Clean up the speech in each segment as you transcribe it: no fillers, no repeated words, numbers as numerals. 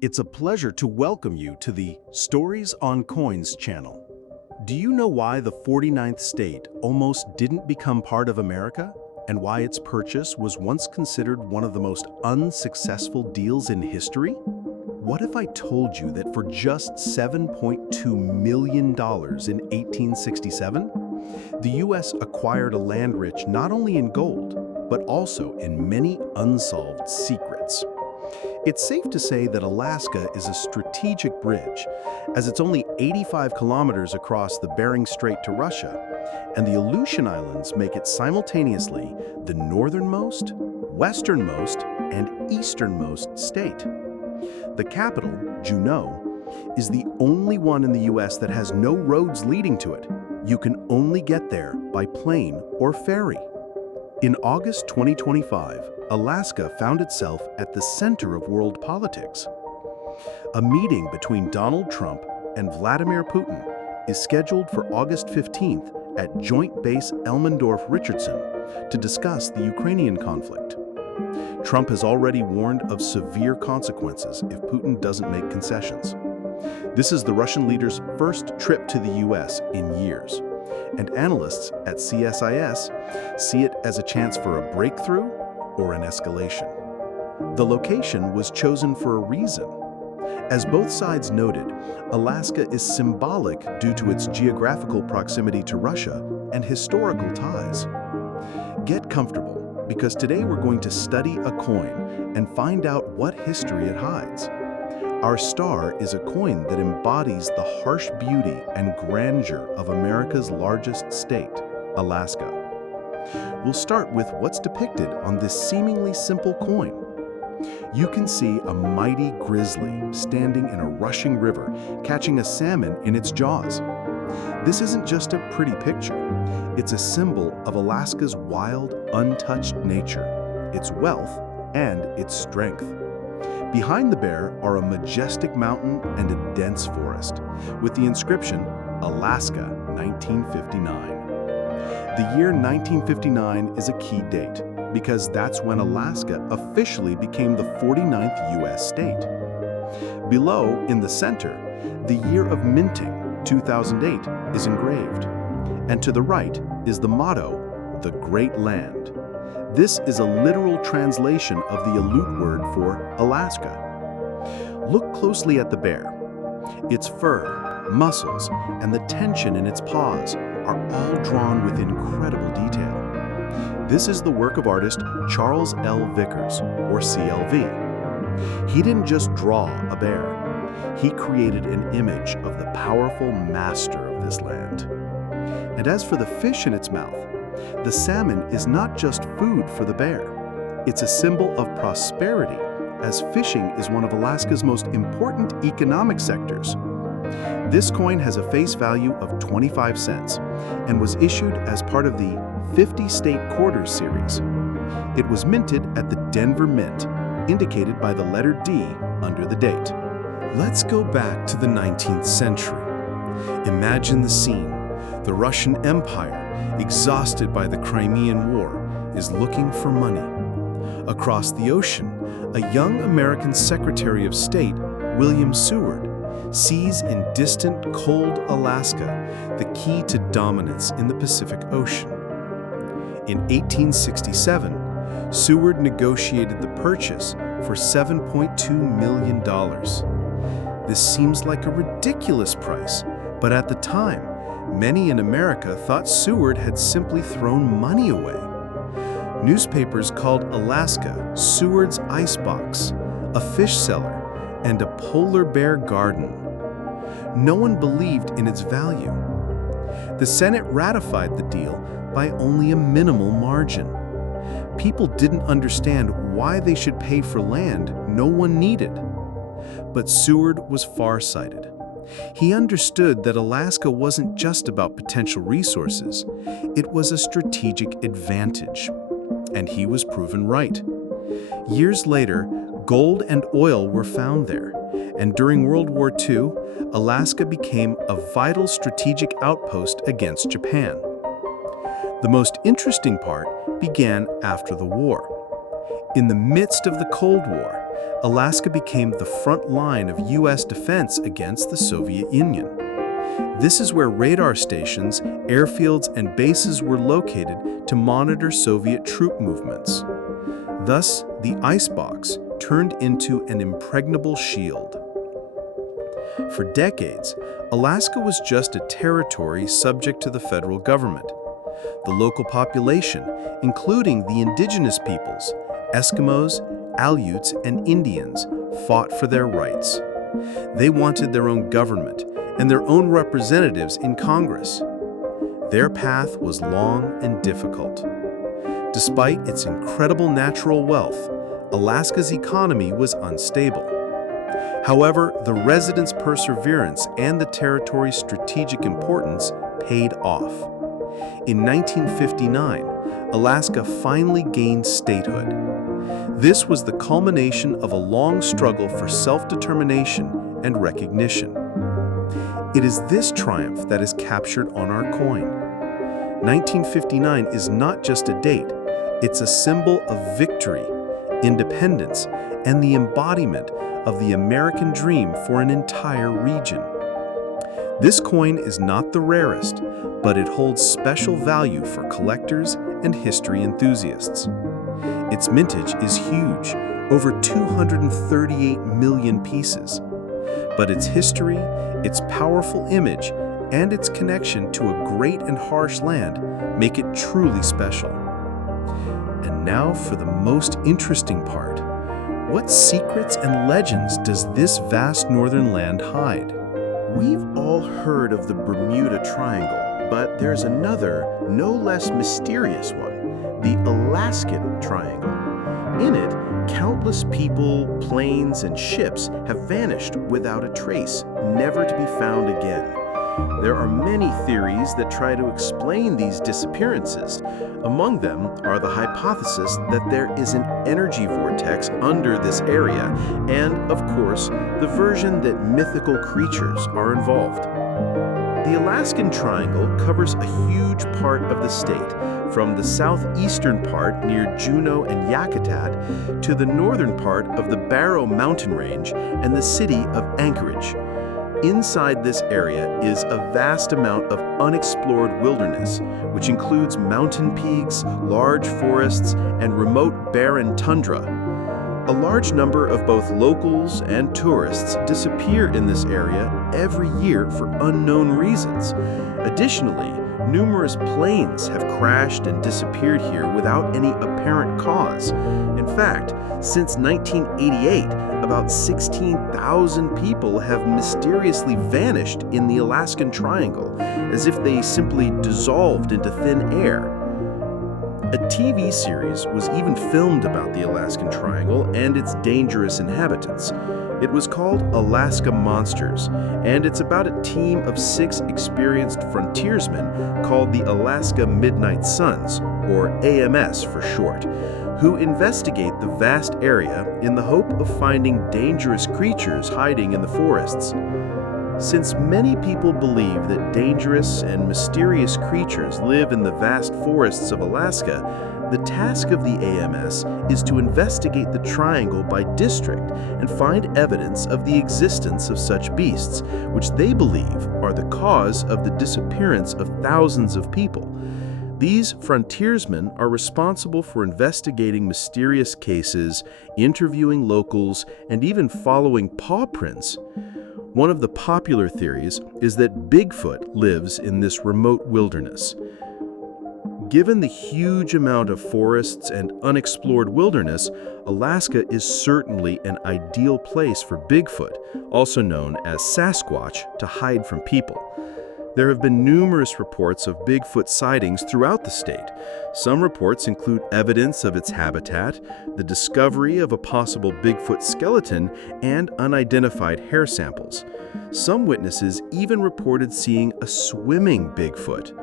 It's a pleasure to welcome you to the Stories on Coins channel. Do you know why the 49th state almost didn't become part of America, and why its purchase was once considered one of the most unsuccessful deals in history? What if I told you that for just $7.2 million in 1867, the U.S. acquired a land rich not only in gold, but also in many unsolved secrets? It's safe to say that Alaska is a strategic bridge, as it's only 85 kilometers across the Bering Strait to Russia, and the Aleutian Islands make it simultaneously the northernmost, westernmost, and easternmost state. The capital, Juneau, is the only one in the U.S. that has no roads leading to it. You can only get there by plane or ferry. In August 2025, Alaska found itself at the center of world politics. A meeting between Donald Trump and Vladimir Putin is scheduled for August 15th at Joint Base Elmendorf-Richardson to discuss the Ukrainian conflict. Trump has already warned of severe consequences if Putin doesn't make concessions. This is the Russian leader's first trip to the U.S. in years, and analysts at CSIS see it as a chance for a breakthrough or an escalation. The location was chosen for a reason. As both sides noted, Alaska is symbolic due to its geographical proximity to Russia and historical ties. Get comfortable, because today we're going to study a coin and find out what history it hides. Our star is a coin that embodies the harsh beauty and grandeur of America's largest state, Alaska. We'll start with what's depicted on this seemingly simple coin. You can see a mighty grizzly standing in a rushing river, catching a salmon in its jaws. This isn't just a pretty picture. It's a symbol of Alaska's wild, untouched nature, its wealth, and its strength. Behind the bear are a majestic mountain and a dense forest, with the inscription, Alaska, 1959. The year 1959 is a key date, because that's when Alaska officially became the 49th U.S. state. Below, in the center, the year of minting, 2008, is engraved. And to the right is the motto, the Great Land. This is a literal translation of the Aleut word for Alaska. Look closely at the bear. Its fur, muscles, and the tension in its paws are all drawn with incredible detail. This is the work of artist Charles L. Vickers, or CLV. He didn't just draw a bear. He created an image of the powerful master of this land. And as for the fish in its mouth, the salmon is not just food for the bear. It's a symbol of prosperity, as fishing is one of Alaska's most important economic sectors. This coin has a face value of 25 cents and was issued as part of the 50 State Quarters series. It was minted at the Denver Mint, indicated by the letter D under the date. Let's go back to the 19th century. Imagine the scene. The Russian Empire, exhausted by the Crimean War, is looking for money. Across the ocean, a young American Secretary of State, William Seward, sees in distant, cold Alaska the key to dominance in the Pacific Ocean. In 1867, Seward negotiated the purchase for $7.2 million. This seems like a ridiculous price, but at the time, many in America thought Seward had simply thrown money away. Newspapers called Alaska Seward's Icebox, a fish cellar, and a polar bear garden. No one believed in its value. The Senate ratified the deal by only a minimal margin. People didn't understand why they should pay for land no one needed. But Seward was farsighted. He understood that Alaska wasn't just about potential resources, it was a strategic advantage. And he was proven right. Years later, gold and oil were found there, and during World War II, Alaska became a vital strategic outpost against Japan. The most interesting part began after the war. In the midst of the Cold War, Alaska became the front line of U.S. defense against the Soviet Union. This is where radar stations, airfields, and bases were located to monitor Soviet troop movements. Thus, the icebox turned into an impregnable shield. For decades, Alaska was just a territory subject to the federal government. The local population, including the indigenous peoples, Eskimos, Aleuts, and Indians, fought for their rights. They wanted their own government and their own representatives in Congress. Their path was long and difficult. Despite its incredible natural wealth, Alaska's economy was unstable. However, the residents' perseverance and the territory's strategic importance paid off. In 1959, Alaska finally gained statehood. This was the culmination of a long struggle for self-determination and recognition. It is this triumph that is captured on our coin. 1959 is not just a date, it's a symbol of victory, independence, and the embodiment of the American dream for an entire region. This coin is not the rarest, but it holds special value for collectors and history enthusiasts. Its mintage is huge, over 238 million pieces. But its history, its powerful image, and its connection to a great and harsh land make it truly special. And now for the most interesting part. What secrets and legends does this vast northern land hide? We've all heard of the Bermuda Triangle, but there's another, no less mysterious one, the Alaskan Triangle. In it, countless people, planes, and ships have vanished without a trace, never to be found again. There are many theories that try to explain these disappearances. Among them are the hypothesis that there is an energy vortex under this area, and, of course, the version that mythical creatures are involved. The Alaskan Triangle covers a huge part of the state, from the southeastern part near Juneau and Yakutat to the northern part of the Barrow Mountain Range and the city of Anchorage. Inside this area is a vast amount of unexplored wilderness, which includes mountain peaks, large forests, and remote barren tundra. A large number of both locals and tourists disappear in this area every year for unknown reasons. Additionally, numerous planes have crashed and disappeared here without any apparent cause. In fact, since 1988, about 16,000 people have mysteriously vanished in the Alaskan Triangle, as if they simply dissolved into thin air. A TV series was even filmed about the Alaskan Triangle and its dangerous inhabitants. It was called Alaska Monsters, and it's about a team of 6 experienced frontiersmen called the Alaska Midnight Suns, or AMS for short, who investigate the vast area in the hope of finding dangerous creatures hiding in the forests. Since many people believe that dangerous and mysterious creatures live in the vast forests of Alaska, the task of the AMS is to investigate the triangle by district and find evidence of the existence of such beasts, which they believe are the cause of the disappearance of thousands of people. These frontiersmen are responsible for investigating mysterious cases, interviewing locals, and even following paw prints. One of the popular theories is that Bigfoot lives in this remote wilderness. Given the huge amount of forests and unexplored wilderness, Alaska is certainly an ideal place for Bigfoot, also known as Sasquatch, to hide from people. There have been numerous reports of Bigfoot sightings throughout the state. Some reports include evidence of its habitat, the discovery of a possible Bigfoot skeleton, and unidentified hair samples. Some witnesses even reported seeing a swimming Bigfoot.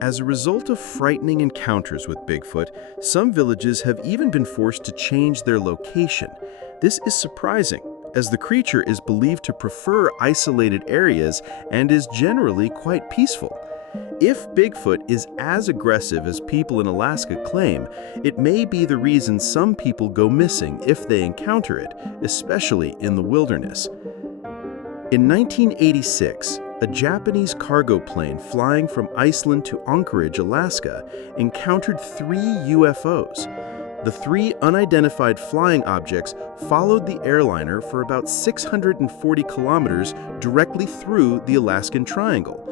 As a result of frightening encounters with Bigfoot, some villages have even been forced to change their location. This is surprising, as the creature is believed to prefer isolated areas and is generally quite peaceful. If Bigfoot is as aggressive as people in Alaska claim, it may be the reason some people go missing if they encounter it, especially in the wilderness. In 1986, a Japanese cargo plane flying from Iceland to Anchorage, Alaska, encountered 3 UFOs. The 3 unidentified flying objects followed the airliner for about 640 kilometers directly through the Alaskan Triangle.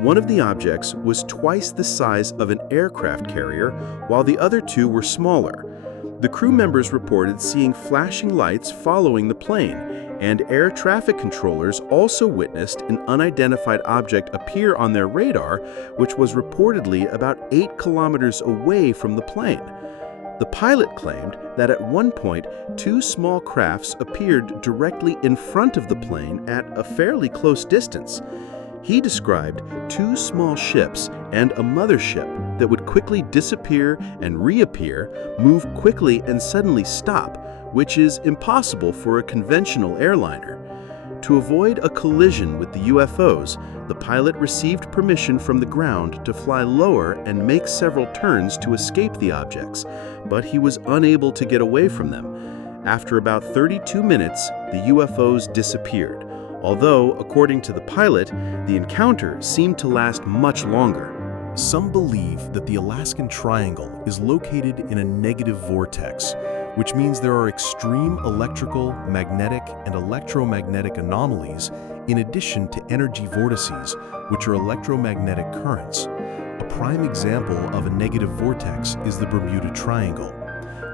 One of the objects was twice the size of an aircraft carrier, while the other 2 were smaller. The crew members reported seeing flashing lights following the plane, and air traffic controllers also witnessed an unidentified object appear on their radar, which was reportedly about 8 kilometers away from the plane. The pilot claimed that at one point, 2 small crafts appeared directly in front of the plane at a fairly close distance. He described 2 small ships and a mothership that would quickly disappear and reappear, move quickly and suddenly stop, which is impossible for a conventional airliner. To avoid a collision with the UFOs, the pilot received permission from the ground to fly lower and make several turns to escape the objects, but he was unable to get away from them. After about 32 minutes, the UFOs disappeared, although, according to the pilot, the encounter seemed to last much longer. Some believe that the Alaskan Triangle is located in a negative vortex, which means there are extreme electrical, magnetic, and electromagnetic anomalies in addition to energy vortices, which are electromagnetic currents. A prime example of a negative vortex is the Bermuda Triangle.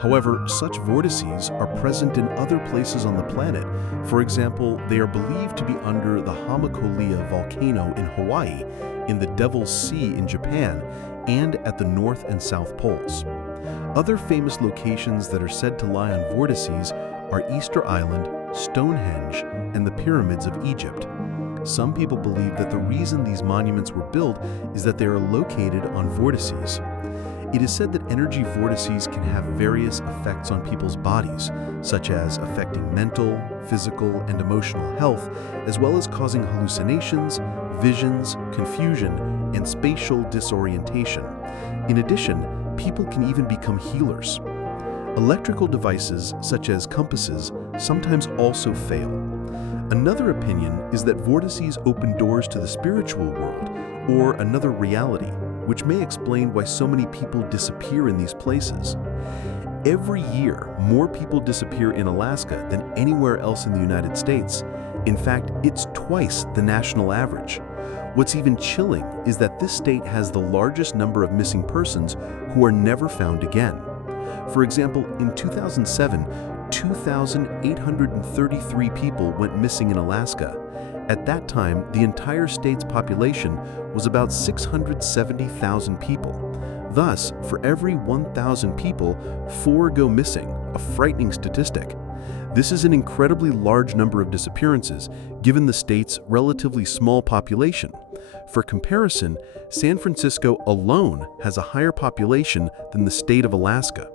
However, such vortices are present in other places on the planet. For example, they are believed to be under the Hamakolea volcano in Hawaii, in the Devil's Sea in Japan, and at the North and South Poles. Other famous locations that are said to lie on vortices are Easter Island, Stonehenge, and the Pyramids of Egypt. Some people believe that the reason these monuments were built is that they are located on vortices. It is said that energy vortices can have various effects on people's bodies, such as affecting mental, physical, and emotional health, as well as causing hallucinations, visions, confusion, and spatial disorientation. In addition, people can even become healers. Electrical devices, such as compasses, sometimes also fail. Another opinion is that vortices open doors to the spiritual world, or another reality, which may explain why so many people disappear in these places. Every year, more people disappear in Alaska than anywhere else in the United States. In fact, it's twice the national average. What's even chilling is that this state has the largest number of missing persons who are never found again. For example, in 2007, 2,833 people went missing in Alaska. At that time, the entire state's population was about 670,000 people. Thus, for every 1,000 people, 4 go missing, a frightening statistic. This is an incredibly large number of disappearances, given the state's relatively small population. For comparison, San Francisco alone has a higher population than the state of Alaska.